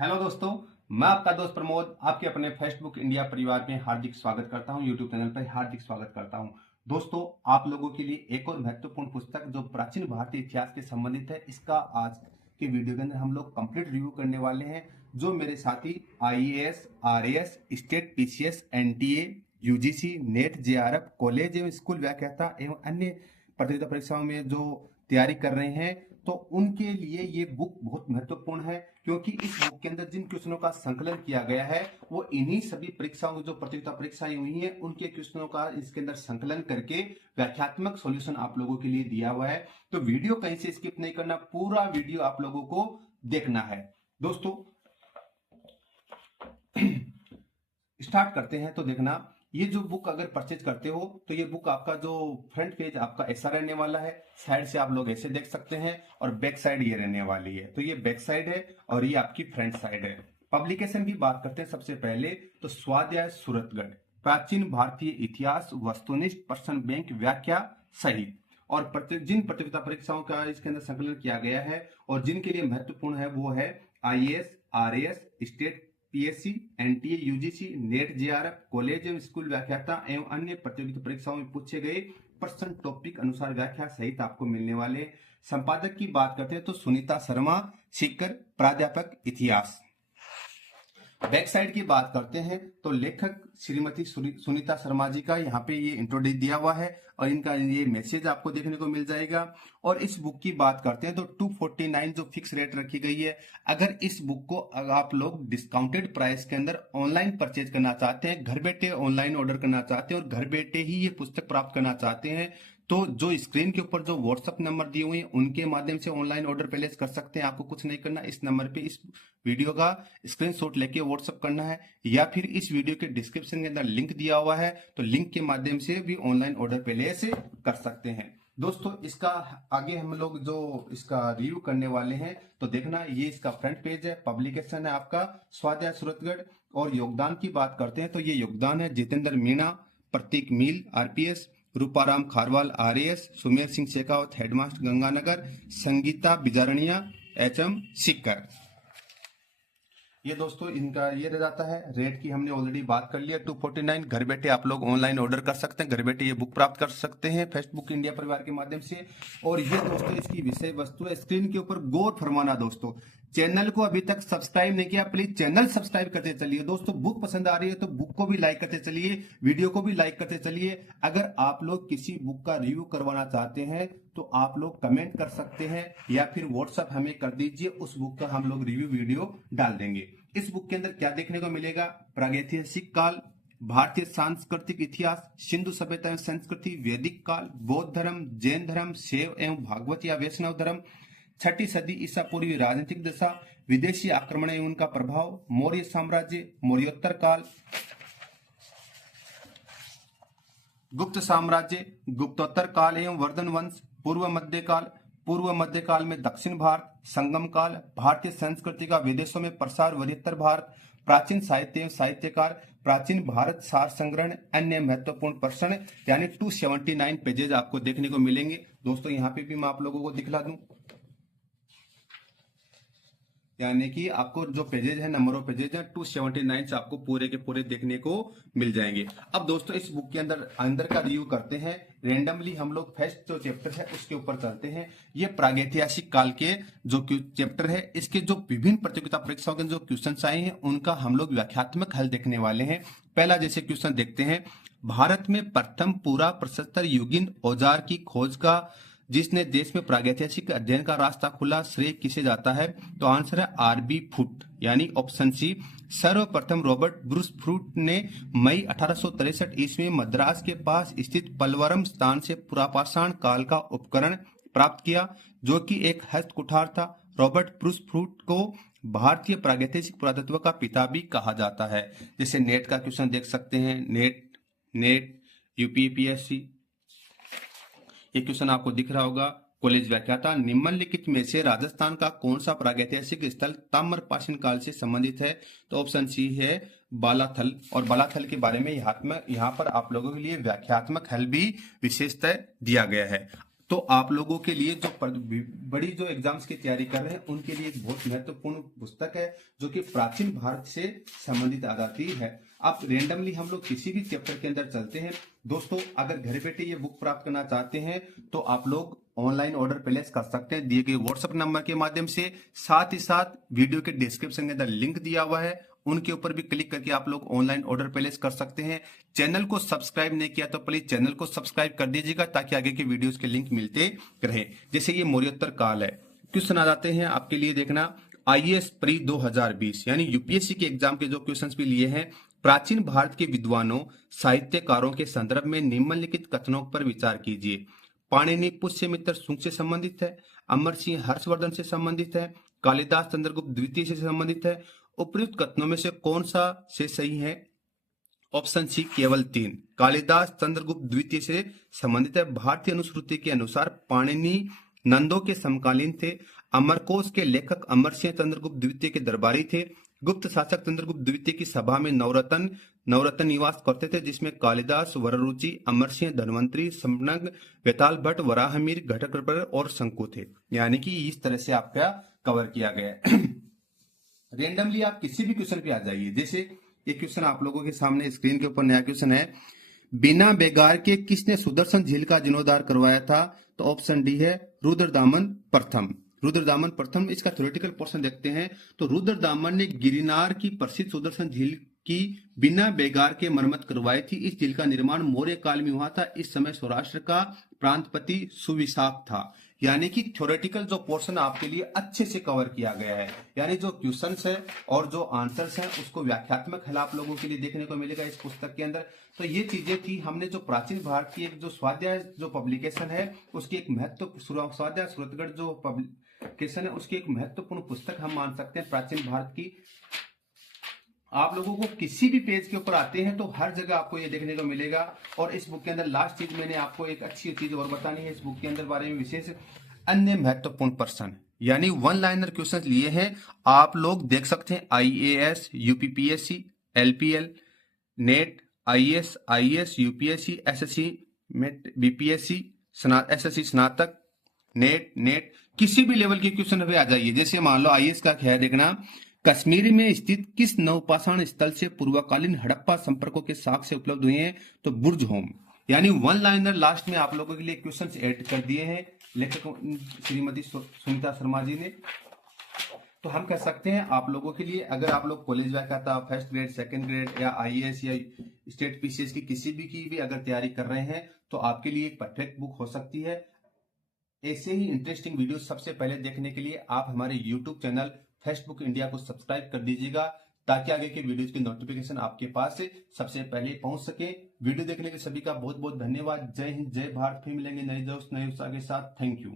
Hello दोस्तों, मैं आपका दोस्त प्रमोद आपके अपने फेसबुक इंडिया परिवार में हार्दिक स्वागत करता हूं। यूट्यूब चैनल पर हार्दिक स्वागत करता हूं। दोस्तों, आप लोगों के लिए एक और महत्वपूर्ण पुस्तक जो प्राचीन भारतीय इतिहास के संबंधित है, इसका आज के वीडियो के अंदर हम लोग कंप्लीट रिव्यू करने वाले हैं। जो मेरे साथी IAS, RAS, state PCS, NTA, UGC, net, JRF, college एवं स्कूल व्याख्याता एवं अन्य प्रतियोगिता परीक्षाओं में जो तैयारी कर रहे हैं, तो उनके लिए ये बुक बहुत महत्वपूर्ण है, क्योंकि इस बुक के अंदर जिन क्वेश्चनों का संकलन किया गया है वो इन्हीं सभी परीक्षाओं जो प्रतियोगिता परीक्षाएं हुई हैं उनके क्वेश्चनों का इसके अंदर संकलन करके व्याख्यात्मक सॉल्यूशन आप लोगों के लिए दिया हुआ है। तो वीडियो कहीं से स्किप नहीं करना, पूरा वीडियो आप लोगों को देखना है। दोस्तों, स्टार्ट करते हैं। तो देखना, ये जो बुक अगर परचेज करते हो तो ये बुक आपका जो फ्रंट पेज आपका ऐसा रहने वाला है, साइड से आप लोग ऐसे देख सकते हैं, और बैक साइड ये रहने वाली है। तो ये बैक साइड है और ये आपकी फ्रंट साइड है। पब्लिकेशन की बात करते हैं सबसे पहले, तो स्वाध्याय सूरतगढ़, प्राचीन भारतीय इतिहास, वस्तुनिष्ठ प्रश्न बैंक व्याख्या सहित, और जिन प्रतियोगिता परीक्षाओं का इसके अंदर संकलन किया गया है और जिनके लिए महत्वपूर्ण है वो है IAS, RAS, state PSC, NTA, UGC, net, JRF, college एवं स्कूल व्याख्याता एवं अन्य प्रतियोगिता परीक्षाओं में पूछे गए प्रश्न टॉपिक अनुसार व्याख्या सहित आपको मिलने वाले। संपादक की बात करते हैं तो सुनीता शर्मा, सीकर, प्राध्यापक इतिहास। बैक साइड की बात करते हैं तो लेखक श्रीमती सुनीता शर्मा जी का यहाँ पे ये इंट्रोडक्शन दिया हुआ है और इनका ये मैसेज आपको देखने को मिल जाएगा। और इस बुक की बात करते हैं तो 249 जो फिक्स रेट रखी गई है। अगर इस बुक को आप लोग डिस्काउंटेड प्राइस के अंदर ऑनलाइन परचेज करना चाहते हैं, घर बैठे ऑनलाइन ऑर्डर करना चाहते हैं और घर बैठे ही ये पुस्तक प्राप्त करना चाहते हैं, तो जो स्क्रीन के ऊपर जो व्हाट्सएप नंबर दिए हुए हैं उनके माध्यम से ऑनलाइन ऑर्डर प्लेस कर सकते हैं। आपको कुछ नहीं करना, इस नंबर पे इस वीडियो का स्क्रीनशॉट लेके व्हाट्सएप करना है, या फिर इस वीडियो के डिस्क्रिप्शन के अंदर लिंक दिया हुआ है, तो लिंक के माध्यम से भी ऑनलाइन ऑर्डर प्लेस कर सकते हैं। दोस्तों, इसका आगे हम लोग जो इसका रिव्यू करने वाले हैं, तो देखना, ये इसका फ्रंट पेज है, पब्लिकेशन है आपका स्वाध्याय सूरतगढ़। और योगदान की बात करते हैं तो ये योगदान है Jitendra Meena, Prateek Meel RPS, Ruparam Kharwal RAS, Sumer Singh Shekhawat headmaster Ganganagar, Sangeeta Bijarniya HM Sikar. ये दोस्तों इनका ये रह जाता है। रेट की हमने ऑलरेडी बात कर लिया, 249। घर बैठे आप लोग ऑनलाइन ऑर्डर कर सकते हैं, घर बैठे ये बुक प्राप्त कर सकते हैं फेसबुक इंडिया परिवार के माध्यम से। और ये दोस्तों इसकी विषय वस्तु है, स्क्रीन के ऊपर गौर फरमाना। दोस्तों, चैनल को अभी तक सब्सक्राइब नहीं किया, प्लीज चैनल सब्सक्राइब करते चलिए। दोस्तों, बुक पसंद आ रही है तो बुक को भी लाइक करते चलिए, वीडियो को भी लाइक करते चलिए। अगर आप लोग किसी बुक का रिव्यू करवाना चाहते हैं तो आप लोग कमेंट कर सकते हैं या फिर व्हाट्सएप हमें कर दीजिए, उस बुक का हम लोग रिव्यू वीडियो डाल देंगे। इस बुक के अंदर क्या देखने को मिलेगा? प्रागैतिहासिक काल, भारतीय सांस्कृतिक इतिहास, सिंधु सभ्यता एवं संस्कृति, वैदिक काल, बौद्ध धर्म, जैन धर्म, शैव एवं भागवत या वैष्णव धर्म, 6ठी सदी ईसा पूर्व राजनीतिक दशा, विदेशी आक्रमण एवं उनका प्रभाव, मौर्य साम्राज्य, मौर्योत्तर काल, गुप्त साम्राज्य, गुप्तोत्तर काल एवं वर्धन वंश, पूर्व मध्य काल में दक्षिण भारत, संगम काल, भारतीय संस्कृति का विदेशों में प्रसार, वरीयत्तर भारत, प्राचीन साहित्य एवं साहित्यकार, प्राचीन भारत, सार संग्रहण, अन्य महत्वपूर्ण प्रश्न, यानी 279 पेजेज आपको देखने को मिलेंगे। दोस्तों, यहाँ पे भी मैं आप लोगों को दिखला दूं, यानी कि आपको जो पेजेज है, नंबर ऑफ पेजेज है 279 से आपको पूरे के पूरे देखने को मिल जाएंगे। अब दोस्तों, इस बुक के अंदर का रिव्यू करते हैं। रेंडमली हम लोग फर्स्ट जो चैप्टर है उसके ऊपर चलते हैं। ये प्रागैतिहासिक काल के जो चैप्टर है, इसके जो विभिन्न प्रतियोगिता परीक्षाओं के जो क्वेश्चन आए हैं उनका हम लोग व्याख्यात्मक हल देखने वाले हैं। पहला जैसे क्वेश्चन देखते हैं, भारत में प्रथम पूरा प्रशस्तर युगीन औजार की खोज का जिसने देश में प्रागैतिहासिक अध्ययन का रास्ता खुला, श्रेय किसे जाता है? तो आंसर है आरबी फुट, यानी ऑप्शन सी। सर्वप्रथम रॉबर्ट ब्रूस फ्रूट ने मई 1863 ईस्वी में मद्रास के पास स्थित पलवरम स्थान से पुरापाषाण काल का उपकरण प्राप्त किया, जो कि एक हस्त कुठार था। रॉबर्ट ब्रूस फ्रूट को भारतीय प्रागैतिहासिक पुरातत्व का पिता भी कहा जाता है। जैसे नेट का क्वेश्चन देख सकते हैं, नेट यूपीपीएससी, ये क्वेश्चन आपको दिख रहा होगा। कॉलेज व्याख्याता, निम्नलिखित में से राजस्थान का कौन सा प्रागैतिहासिक स्थल ताम्रपाषाण काल से संबंधित है? तो ऑप्शन सी है बालाथल। और बालाथल के बारे में यहाँ पर आप लोगों के लिए व्याख्यात्मक हल भी विशेषतः दिया गया है। तो आप लोगों के लिए जो बड़ी जो एग्जाम्स की तैयारी कर रहे हैं उनके लिए एक बहुत महत्वपूर्ण पुस्तक है, जो कि प्राचीन भारत से संबंधित आती है। अब रेंडमली हम लोग किसी भी चैप्टर के अंदर चलते हैं। दोस्तों, अगर घर बैठे ये बुक प्राप्त करना चाहते हैं तो आप लोग ऑनलाइन ऑर्डर प्लेस कर सकते हैं दिए गए व्हाट्सएप नंबर के माध्यम से। साथ ही साथ वीडियो के डिस्क्रिप्शन के अंदर लिंक दिया हुआ है, उनके ऊपर भी क्लिक करके आप लोग ऑनलाइन ऑर्डर प्लेस कर सकते हैं। चैनल को सब्सक्राइब नहीं किया तो प्लीज चैनल को सब्सक्राइब कर दीजिएगा, ताकि आगे के वीडियोस के लिंक मिलते रहे। जैसे ये मौर्योत्तर काल है, क्वेश्चन आ जाते हैं आपके लिए, देखना आईएएस प्री 2020 यानी यूपीएससी के एग्जाम के जो क्वेश्चंस भी लिए हैं। प्राचीन भारत के विद्वानों साहित्यकारों के संदर्भ में निम्नलिखित कथनों पर विचार कीजिए। पाणिनि पुष्यमित्र शुंग से संबंधित है, अमर सिंह हर्षवर्धन से संबंधित है, कालिदास चंद्रगुप्त द्वितीय से संबंधित है। उपयुक्त कथनों में से कौन सा से सही है? ऑप्शन सी केवल 3, कालिदास चंद्रगुप्त द्वितीय से संबंधित है। भारतीय अनुश्रुति के अनुसार पाणिनि नंदों के समकालीन थे। अमरकोश के लेखक अमर सिंह चंद्रगुप्त द्वितीय के दरबारी थे। गुप्त शासक चंद्रगुप्त द्वितीय की सभा में नवरत्न निवास करते थे, जिसमें कालिदास, वररुचि, अमर सिंह, धन्वंतरी, संपनग, वेताल भट्ट, वराहमिहिर, घटोत्कच और शंकु थे। यानी कि इस तरह से आपका कवर किया गया है। रेंडमली आप किसी भी क्वेश्चन पे आ जाइए। जैसे एक क्वेश्चन आप लोगों के सामने स्क्रीन के ऊपर नया क्वेश्चन है, बिना बेगार के किसने सुदर्शन झील का जीर्णोद्धार करवाया था? तो ऑप्शन डी है रुद्रदामन प्रथम। रुद्रदामन प्रथम। इसका थ्योरेटिकल पोर्शन देखते हैं तो रुद्रदामन ने गिरनार की प्रसिद्ध सुदर्शन झील की बिना बेगार के मरम्मत करवाई थी। इस झील का निर्माण मौर्य काल में हुआ था। इस समय सौराष्ट्र का प्रांतपति सुविशाख था। यानी कि थ्योरेटिकल जो पोर्शन आपके लिए अच्छे से कवर किया गया है, यानी जो क्वेश्चंस है और जो आंसर्स हैं उसको व्याख्यात्मक हल आप लोगों के लिए देखने को मिलेगा इस पुस्तक के अंदर। तो ये चीजें थी, हमने जो प्राचीन भारत की एक जो स्वाध्याय जो पब्लिकेशन है उसकी एक महत्व स्वाध्याय सूरतगढ़ जो पब्लिकेशन है उसकी एक महत्वपूर्ण पुस्तक हम मान सकते हैं प्राचीन भारत की। आप लोगों को किसी भी पेज के ऊपर आते हैं तो हर जगह आपको ये देखने को मिलेगा। और इस बुक के अंदर लास्ट चीज मैंने आपको एक अच्छी चीज और बतानी है इस बुक के अंदर बारे में विशेष, अन्य महत्वपूर्ण प्रश्न यानी वन लाइनर क्वेश्चन लिए हैं। आप लोग देख सकते हैं IAS, UPPSC, LPL, net, IAS, IAS, UPSC, SSC, BPSC, SSC स्नातक, नेट किसी भी लेवल के क्वेश्चन पे आ जाइए। जैसे मान लो आईएएस का क्या है, देखना कश्मीर में स्थित किस नवपाषाण स्थल से पूर्वकालीन हड़प्पा संपर्कों के साक्ष्य उपलब्ध हुए हैं? तो बुर्ज होम। यानी वन लाइनर लास्ट में आप लोगों के लिए क्वेश्चंस ऐड कर दिए हैं लेखक श्रीमती सुनीता शर्मा जी ने। तो हम कह सकते हैं आप लोगों के लिए, अगर आप लोग कॉलेज व्याख्याता फर्स्ट ग्रेड, सेकंड ग्रेड या आईएएस या स्टेट पीसीएस की किसी भी अगर तैयारी कर रहे हैं तो आपके लिए एक परफेक्ट बुक हो सकती है। ऐसे ही इंटरेस्टिंग वीडियो सबसे पहले देखने के लिए आप हमारे यूट्यूब चैनल फेसबुक इंडिया को सब्सक्राइब कर दीजिएगा, ताकि आगे के वीडियोस की नोटिफिकेशन आपके पास से सबसे पहले पहुंच सके। वीडियो देखने के सभी का बहुत बहुत धन्यवाद। जय हिंद, जय भारत। फिर मिलेंगे नए दोस्त नए उत्साह के साथ। Thank you.